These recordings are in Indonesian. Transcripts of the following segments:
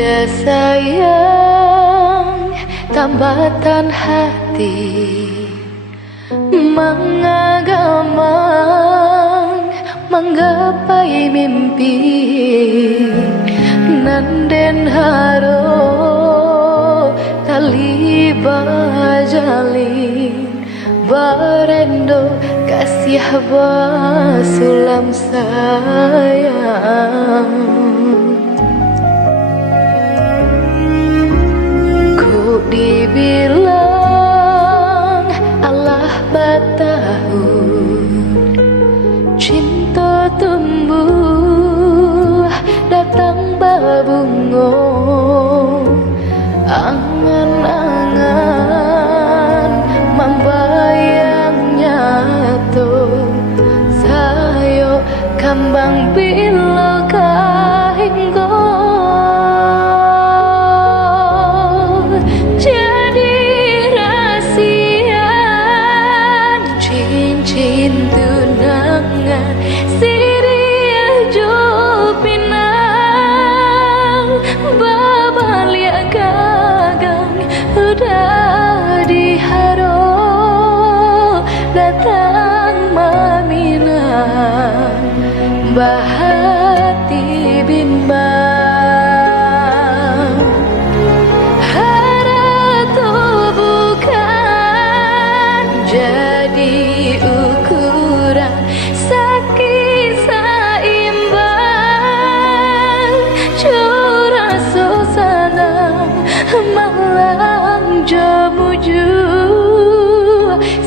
Udah sayang tambatan hati mengagamang menggapai mimpi nanden haro tali bajalin barendo kasih basulam sayang. Ku dibilang Allah batahun cinta tumbuh datang babungo angan-angan membayangnya tuh sayo kambang bilo kahinggo jadi rasian cincin tunangan siriah jupinang babalia gagang udah diharo datang maminang bahati bimbang haratu bukan jadi ukuran sakit saimbang curah suasana malang jamuju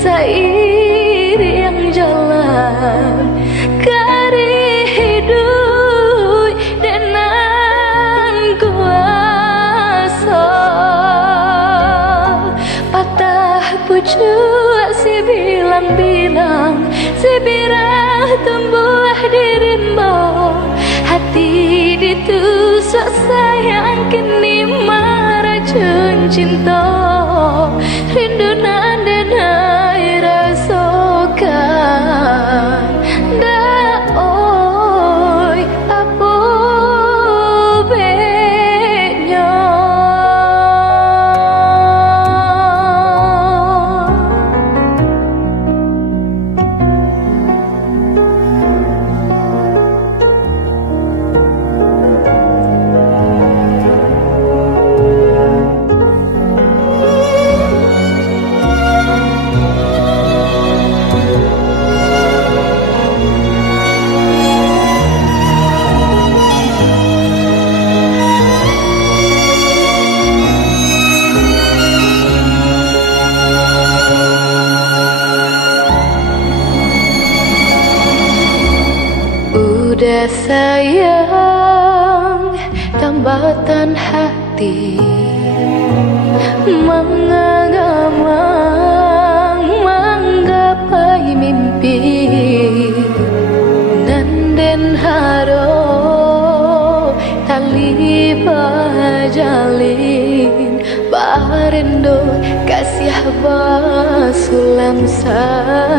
seiring jalan kari hidup dengan kuasa patah pucuk si bilang-bilang si birah tumbuh di rimbo hati ditusuk sayang kini maracun cinta rindu nandenai rasokan dah oi apa benya. Udah sayang tambatan hati mengagamang menggapai mimpi nanden haro tali bajalin barendo kasih basulam sayang.